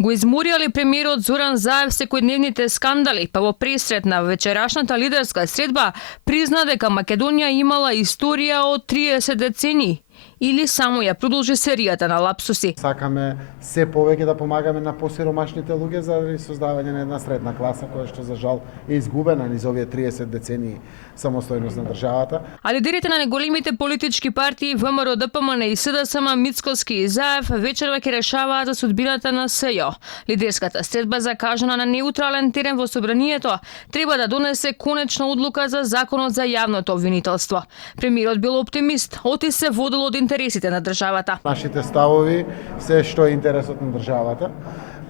Го измориале премиерот Зоран Заев секојдневните скандали, па во пресрет на вечерашната лидерска средба призна дека Македонија имала историја од 30 децении или само ја продолжи серијата на лапсуси. Сакаме се повеќе да помагаме на посиромашните луѓе заради создавање на една средна класа која што за жал е изгубена низ овие 30 децении самостојност на државата. А лидерите на неголемите политички партии ВМРО, ДПМН и СДСМ Мицкоски и Заев вечерва ќе решаваат за судбината на СЈО. Лидерската средба, закажана на неутрален терен во собранието, треба да донесе конечна одлука за законот за јавното обвинителство. Премиерот бил оптимист, оти се водел од интересите на државата. Нашите ставови се што е интересот на државата.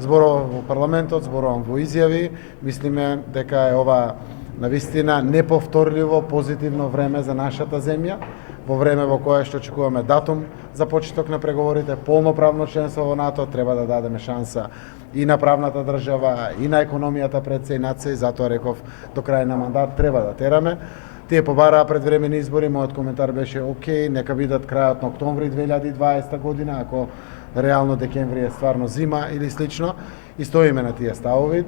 Зборувам во парламентот, зборувам во изјави, мислиме дека е ова навистина неповторливо позитивно време за нашата земја, во време во кое што очекуваме датум за почеток на преговорите, полноправно членство во НАТО, треба да дадеме шанса и на правната држава, и на економијата пред се и над се, и затоа реков до крај на мандат треба да тераме. Тие побараа предвремени избори, мојот коментар беше окей, нека бидат крајот на октомври 2020 година, ако реално декември е стварно зима или слично, и стоиме на тие ставови.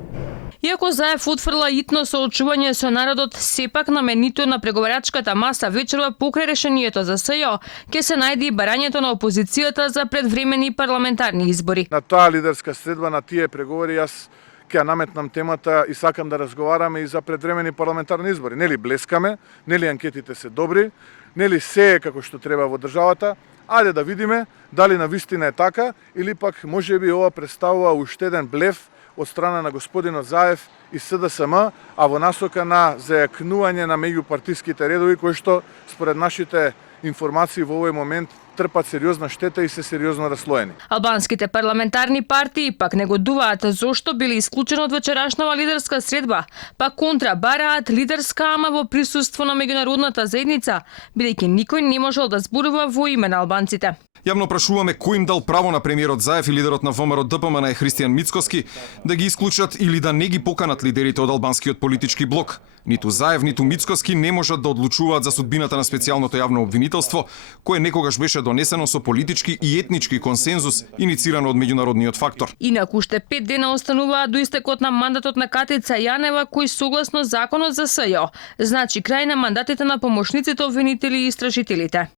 Иако Заев утврдила итно соочување со народот, сепак на менито на преговарачката маса вечерва покрај решението за СЈО ќе се најде и барањето на опозицијата за предвремени парламентарни избори. На таа лидерска средба, на тие преговори, јас ќе ја наметнам темата и сакам да разговараме и за предвремени парламентарни избори. Нели блескаме, нели анкетите се добри, нели се е како што треба во државата. Ајде да видиме дали навистина е така или пак можеби ова представува уште еден блеф од страна на господинот Заев и СДСМ, а во насока на зајакнување на меѓупартиските редови кои што според нашите информации во овој момент трпат сериозна штета и се сериозно раслоени. Албанските парламентарни партии пак негодуваат зошто били исклучени од вечерашнава лидерска средба, па контра бараат лидерска ама во присуство на меѓународната заедница, бидејќи никој не можел да зборува во име на албанците. Јавно прашуваме кој им дал право на премиерот Заев и лидерот на ВМРО ДПМН е Христијан Мицкоски да ги исклучат или да не ги поканат лидерите од албанскиот политички блок. Ниту Заев, ниту Мицкоски не можат да одлучуваат за судбината на специјалното јавно обвинителство, кое некогаш беше донесено со политички и етнички консензус, иницирано од меѓународниот фактор. Инаку уште 5 дена остануваат до истекот на мандатот на Катица Јанева, кој согласно законот за СЈО значи крај на мандатите на помошниците обвинители и истражителите.